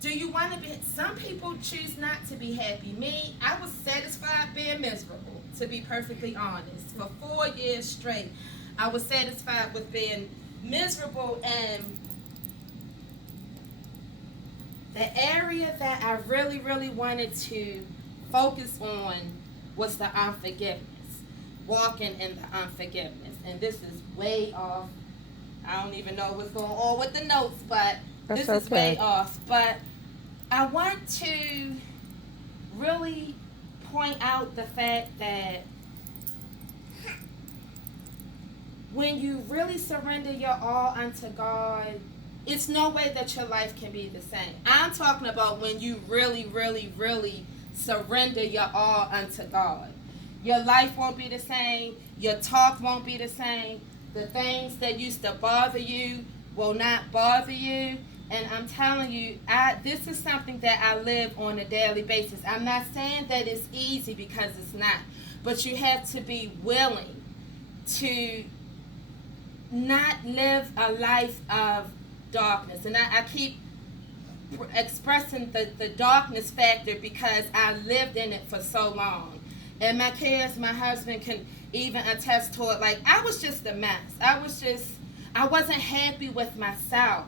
Do you want to be? Some people choose not to be happy. Me, I was satisfied being miserable, to be perfectly honest. For 4 years straight, I was satisfied with being miserable, and the area that I really, really wanted to focus on was the unforgiveness, walking in the unforgiveness. And this is way off. I don't even know what's going on with the notes, but That's this is way okay. off. But I want to really point out the fact that when you really surrender your all unto God, it's no way that your life can be the same. I'm talking about when you really, really, really surrender your all unto God. Your life won't be the same. Your talk won't be the same. The things that used to bother you will not bother you. And I'm telling you, this is something that I live on a daily basis. I'm not saying that it's easy, because it's not. But you have to be willing to not live a life of darkness. And I keep expressing the darkness factor because I lived in it for so long. And my kids, my husband can even attest to it. Like, I was just a mess. I wasn't happy with myself.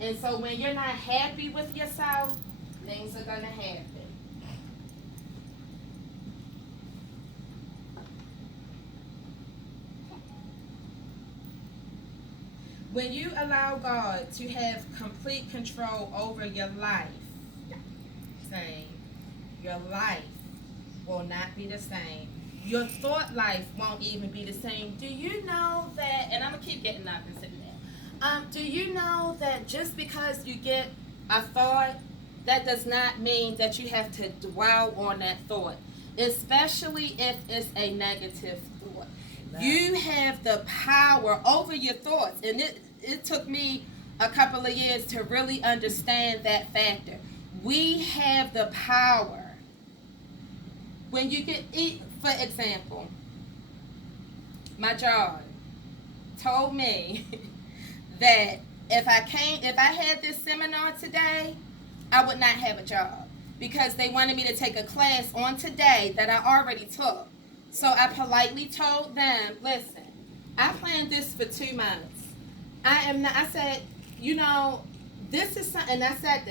And so when you're not happy with yourself, things are going to happen. When you allow God to have complete control over your life, saying your life will not be the same. Your thought life won't even be the same. Do you know that, and I'm going to keep getting up and sitting there. Do you know that just because you get a thought, that does not mean that you have to dwell on that thought, especially if it's a negative thought. You have the power over your thoughts. And it took me a couple of years to really understand that factor. We have the power. When you get, for example, my job told me that if I had this seminar today, I would not have a job, because they wanted me to take a class on today that I already took. So I politely told them, listen, I planned this for 2 months. I said, this is something, and I said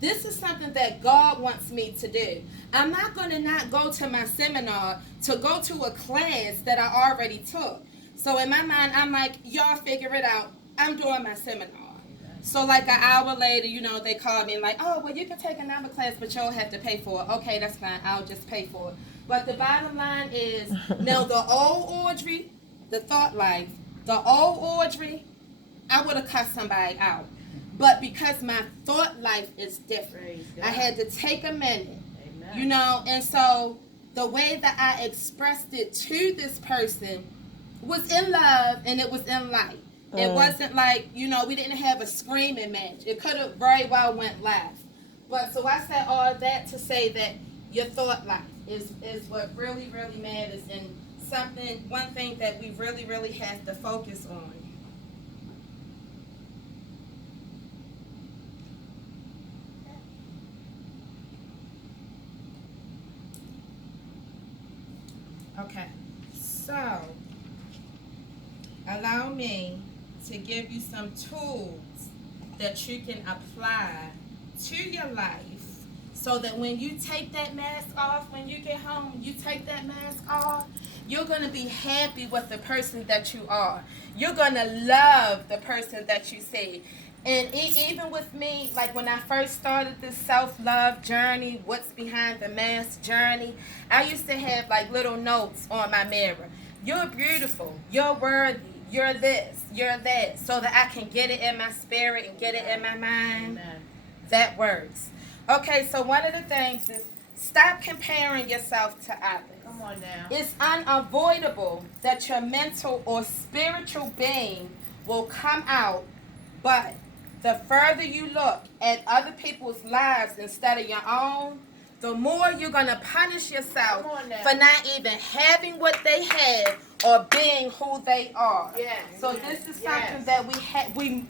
this is something that God wants me to do. I'm not going to not go to my seminar to go to a class that I already took. So in my mind, I'm like, y'all figure it out. I'm doing my seminar. So like an hour later, they called me and like, oh, well, you can take another class, but you'll have to pay for it. Okay, that's fine. I'll just pay for it. But the bottom line is, now the old Audrey, the thought life, the old Audrey, I would have cussed somebody out. But because my thought life is different, I had to take a minute, and so the way that I expressed it to this person was in love, and it was in light. It wasn't like, we didn't have a screaming match. It could have very well went left. But so I said all that to say that your thought life is what really, really matters, and one thing that we really, really have to focus on. Okay, so allow me to give you some tools that you can apply to your life, so that when you take that mask off, when you get home, you take that mask off, you're going to be happy with the person that you are. You're going to love the person that you see. And even with me, like when I first started this self-love journey, what's behind the mask journey, I used to have like little notes on my mirror. You're beautiful. You're worthy. You're this. You're that. So that I can get it in my spirit and get it in my mind. Amen. That works. Okay, so one of the things is stop comparing yourself to others. Come on now. It's unavoidable that your mental or spiritual being will come out, but the further you look at other people's lives instead of your own, the more you're going to punish yourself for not even having what they have or being who they are. Yes. So this is something that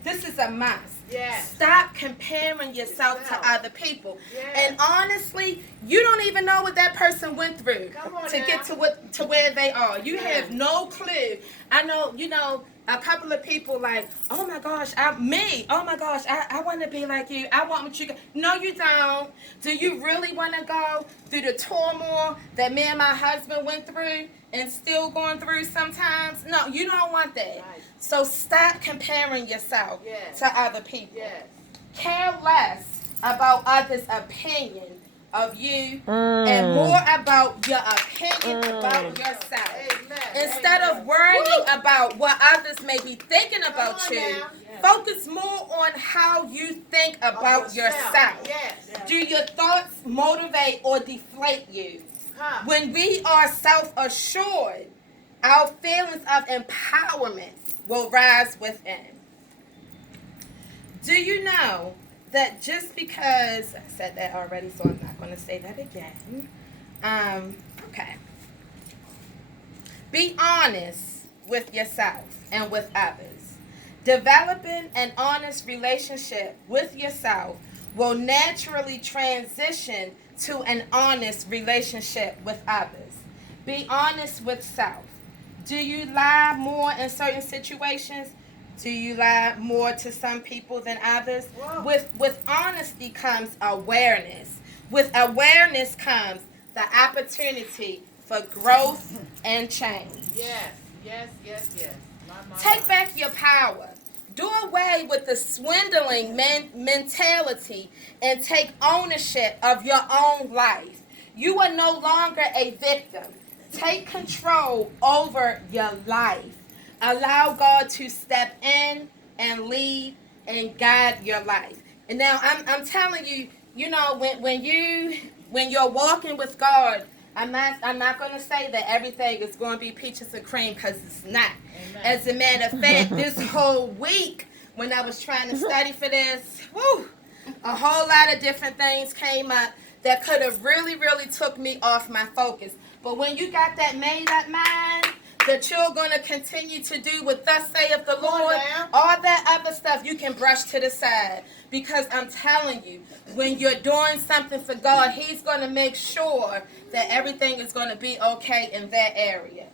this is a must. Yes. Stop comparing yourself to other people. Yes. And honestly, you don't even know what that person went through to get to where they are. You have no clue. I know, a couple of people like, oh my gosh, I want to be like you. I want what you got. No, you don't. Do you really want to go through the turmoil that me and my husband went through and still going through sometimes? No, you don't want that. Right. So stop comparing yourself to other people. Yes. Care less about others' opinion of you and more about your opinion about yourself. Amen. Instead of worrying about what others may be thinking about you, focus more on how you think about yourself. Yes. Do your thoughts motivate or deflate you? When we are self-assured, our feelings of empowerment will rise within. Do you know that just because I said that already, so I'm not going to say that again. Okay. Be honest with yourself and with others. Developing an honest relationship with yourself will naturally transition to an honest relationship with others. Be honest with self. Do you lie more in certain situations? Do you lie more to some people than others? With honesty comes awareness. With awareness comes the opportunity for growth and change. Yes. Take back your power. Do away with the swindling mentality and take ownership of your own life. You are no longer a victim. Take control over your life. Allow God to step in and lead and guide your life. And now I'm telling you, when you're walking with God, I'm not going to say that everything is going to be peaches and cream, because it's not. Amen. As a matter of fact, this whole week when I was trying to study for this, a whole lot of different things came up that could have really, really took me off my focus. But when you got that made up mind that you're going to continue to do what thus saith the Lord, all that other stuff you can brush to the side. Because I'm telling you, when you're doing something for God, He's going to make sure that everything is going to be okay in that area.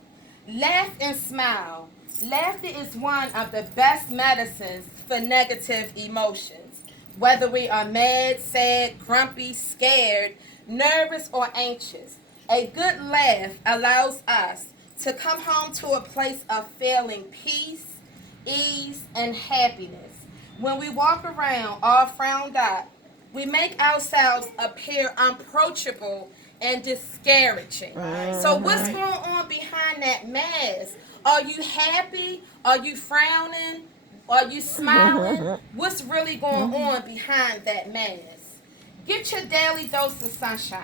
Laugh and smile. Laughter is one of the best medicines for negative emotions. Whether we are mad, sad, grumpy, scared, nervous, or anxious, a good laugh allows us to come home to a place of feeling peace, ease, and happiness. When we walk around all frowned up, we make ourselves appear unapproachable and discouraging. So what's going on behind that mask? Are you happy? Are you frowning? Are you smiling? What's really going on behind that mask? Get your daily dose of sunshine.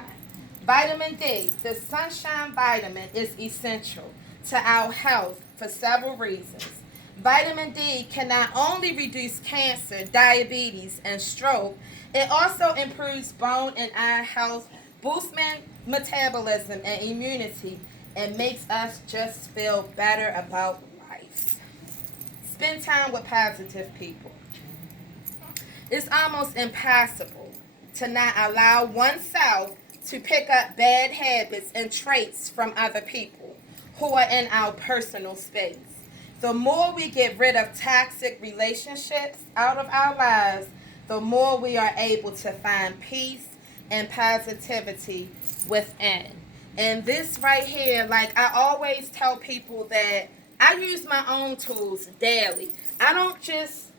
Vitamin D, the sunshine vitamin, is essential to our health for several reasons. Vitamin D can not only reduce cancer, diabetes, and stroke, it also improves bone and eye health, boosts metabolism and immunity, and makes us just feel better about life. Spend time with positive people. It's almost impossible to not allow oneself to pick up bad habits and traits from other people who are in our personal space. The more we get rid of toxic relationships out of our lives, the more we are able to find peace and positivity within. And this right here, like I always tell people that I use my own tools daily. I don't just,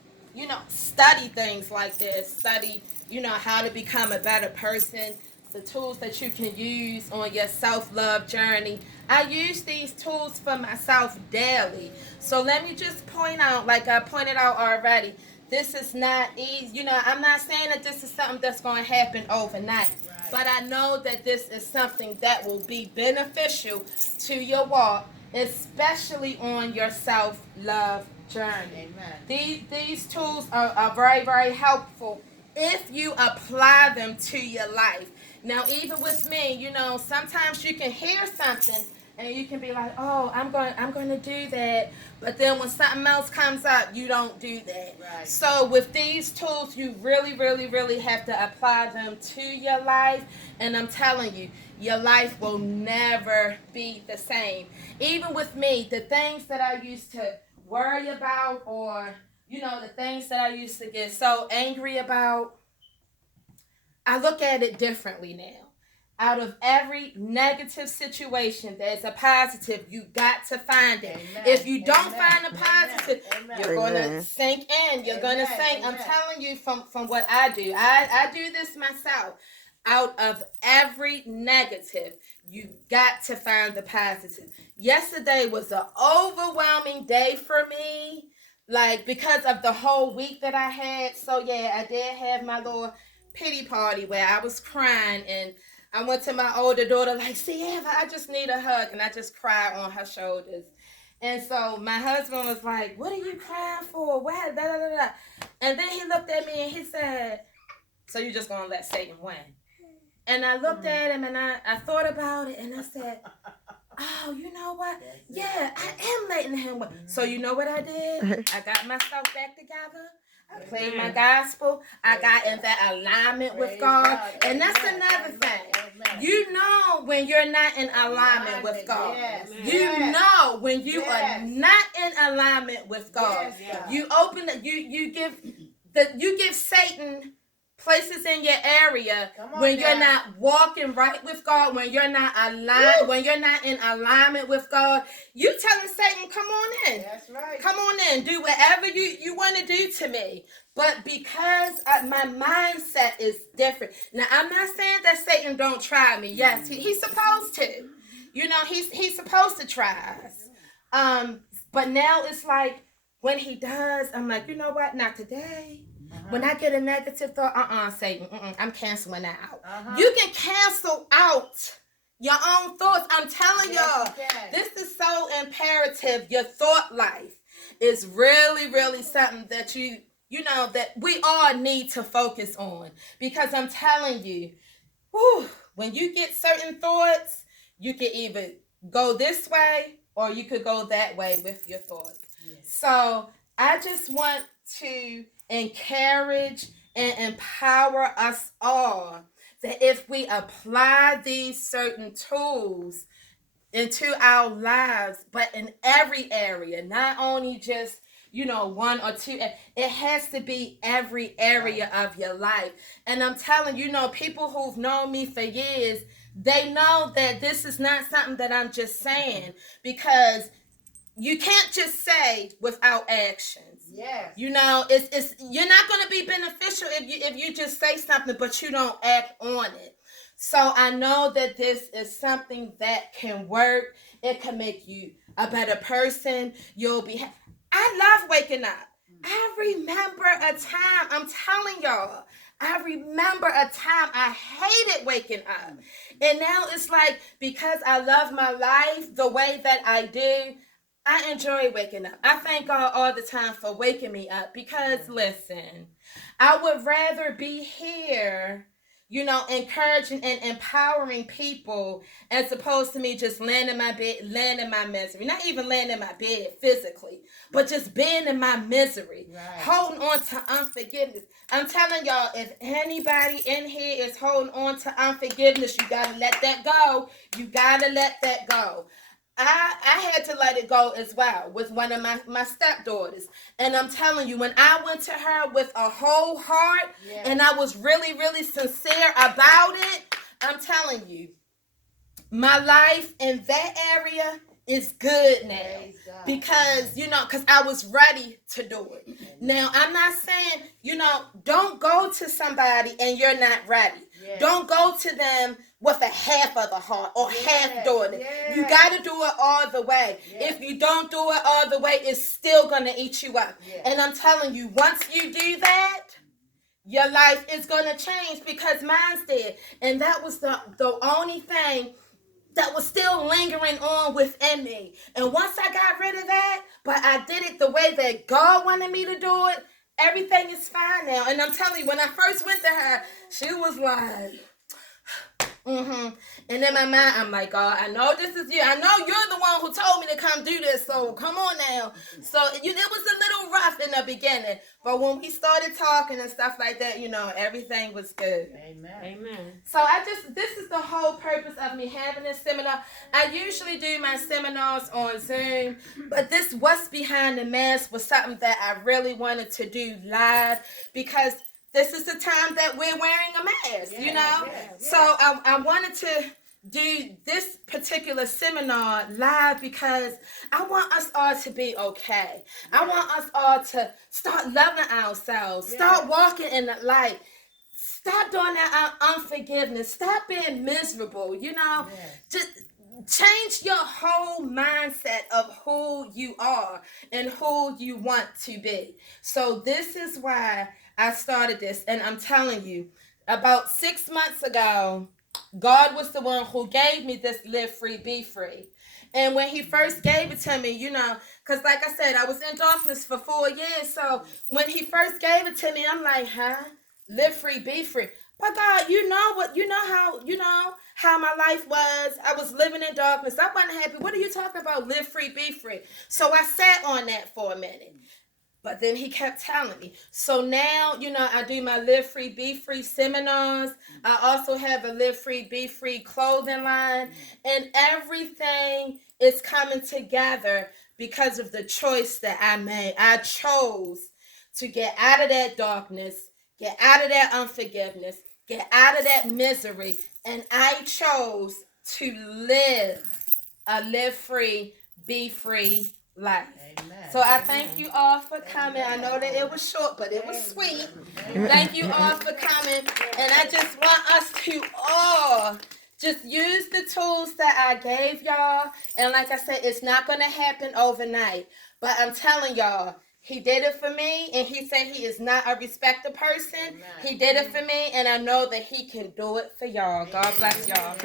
study things like this, study, how to become a better person, the tools that you can use on your self-love journey. I use these tools for myself daily. So let me just point out, like I pointed out already, this is not easy. I'm not saying that this is something that's going to happen overnight. Right. But I know that this is something that will be beneficial to your walk, especially on your self-love journey. Amen. These tools are very, very helpful if you apply them to your life. Now, even with me, sometimes you can hear something and you can be like, oh, I'm going to do that, but then when something else comes up, you don't do that. Right. So with these tools, you really, really, really have to apply them to your life, and I'm telling you, your life will never be the same. Even with me, the things that I used to worry about, or the things that I used to get so angry about, I look at it differently now. Out of every negative situation, there's a positive. You got to find it. Amen. If you don't Amen. find a positive, Amen. you're going to sink in. You're going to sink. I'm telling you from what I do. I do this myself. Out of every negative, you got to find the positive. Yesterday was an overwhelming day for me, like because of the whole week that I had. So yeah, I did have my little pity party where I was crying, and I went to my older daughter like, Sierra, I just need a hug, and I just cried on her shoulders. And so my husband was like, what are you crying for? What? Da, da, da, da. And then he looked at me and he said, so you're just going to let Satan win? And I looked at him and I thought about it, and I said, oh, you know what? Yeah, I am letting him win. So you know what I did? I got myself back together. I played my gospel. I got in that alignment with God. And that's another thing. You know when you're not in alignment with God. You know when you are not in alignment with God. You open it, you give Satan places in your area when you're not walking right with God, when you're not aligned, when you're not in alignment with God. You telling Satan, come on in. That's right. Come on in. Do whatever you want to do to me. But because my mindset is different. Now, I'm not saying that Satan don't try me. Yes, he's supposed to. He's supposed to try us. But now it's like when he does, I'm like, you know what? Not today. When I get a negative thought, Satan, I'm canceling that out. You can cancel out your own thoughts. I'm telling y'all, this is so imperative. Your thought life is really, really something that that we all need to focus on. Because I'm telling you, when you get certain thoughts, you can either go this way or you could go that way with your thoughts. Yes. So I just want to encourage and empower us all that if we apply these certain tools into our lives, but in every area, not only just one or two, it has to be every area of your life. And I'm telling people who've known me for years, they know that this is not something that I'm just saying, because you can't just say without actions. Yes. It's you're not going to be beneficial if you just say something but you don't act on it. So I know that this is something that can work. It can make you a better person. I love waking up. I remember a time, I'm telling y'all, I remember a time I hated waking up. And now it's like, because I love my life the way that I do, I enjoy waking up. I thank God all the time for waking me up, because listen, I would rather be here, encouraging and empowering people, as opposed to me just laying in my bed, laying in my misery. Not even laying in my bed physically, but just being in my misery, holding on to unforgiveness. I'm telling y'all, if anybody in here is holding on to unforgiveness, you got to let that go. You got to let that go. I had to let it go as well with one of my stepdaughters. And I'm telling you, when I went to her with a whole heart, and I was really, really sincere about it, I'm telling you, my life in that area is good now. Because, because I was ready to do it. Now, I'm not saying, don't go to somebody and you're not ready. Don't go to them with a half of the heart or half doing it. You got to do it all the way. If you don't do it all the way, it's still going to eat you up. And I'm telling you, once you do that, your life is going to change, because mine's did. And that was the only thing that was still lingering on within me. And once I got rid of that, but I did it the way that God wanted me to do it, everything is fine now. And I'm telling you, when I first went to her, she was like, And in my mind, I'm like, God, I know this is you. I know you're the one who told me to come do this. So come on now. So it was a little rough in the beginning, but when we started talking and stuff like that, everything was good. Amen. So this is the whole purpose of me having this seminar. I usually do my seminars on Zoom, but this What's Behind the Mask was something that I really wanted to do live, because this is the time that we're wearing a mask, So I wanted to do this particular seminar live because I want us all to be okay. I want us all to start loving ourselves, start walking in the light. Stop doing that unforgiveness. Stop being miserable. Just change your whole mindset of who you are and who you want to be. So this is why I started this. And I'm telling you, about 6 months ago, God was the one who gave me this Live Free, Be Free. And when he first gave it to me, because like I said, I was in darkness for 4 years. So when he first gave it to me, I'm like, live free, be free. But God, how my life was. I was living in darkness. I wasn't happy. What are you talking about? Live free, be free. So I sat on that for a minute. But then he kept telling me. So now, I do my Live Free, Be Free seminars. I also have a Live Free, Be Free clothing line. And everything is coming together because of the choice that I made. I chose to get out of that darkness, get out of that unforgiveness, get out of that misery. And I chose to live free, be free life. Amen. So I thank you all for coming. I know that it was short, but it was sweet. Thank you all for coming. And I just want us to all just use the tools that I gave y'all. And like I said, it's not going to happen overnight. But I'm telling y'all, he did it for me, and he said he is not a respecter person. Amen. He did it for me, and I know that he can do it for y'all. God bless y'all.